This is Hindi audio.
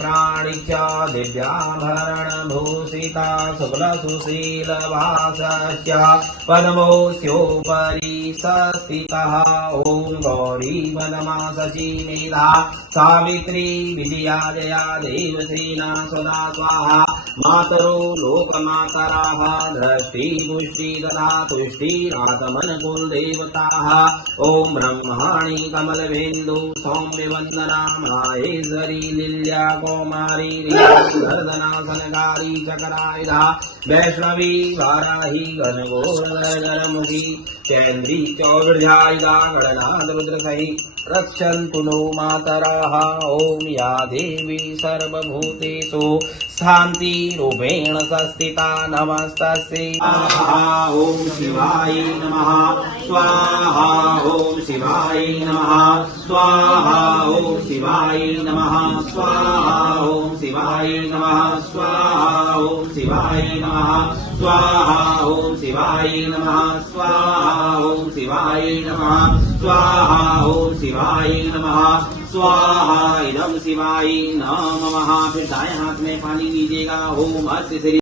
प्राणिक्य दिव्याभरणभूषिता शुक्लसुशीलवासस्य पद्मोऽस्योपरि संस्थितः ॐ गौरीवनमासची मेधा सावित्री विजया जया देवसेना सदा स्वाहा मातरो लोकमातराः दृष्टिपुष्टिदधा तुष्टिरातमनकुलदेवताः ॐ ब्रह्माणि कमलवेन्दु सौम्यवन्दना माहेश्वरी लील्या कौमारी वर्धना सनकारी चकरायुधा वैष्णवी वाराही घनघोरमुखी चैन्द्री चौर्ध्यायुधा गणनाथ रुद्रसहि रक्षन्तु नो मातरः ॐ या देवी सर्वभूतेषु शान्तिरूपेण संस्थिता नमस्तस्यै स्वाहा ॐ शिवाय नमः स्वाहा ॐ शिवाय नमः स्वाहा ॐ शिवाय नमः स्वाहा ॐ शिवाय नमः स्वाहा ॐ शिवाय नमः स्वाहा ॐ शिवाय नमः स्वाहा ॐ शिवाय नमः स्वाहा ॐ शिवाय नमः स्वाहा इदं शिवाय नमः। फिर दाएं हाथ में पानी लीजिएगा। ओम अस्य श्री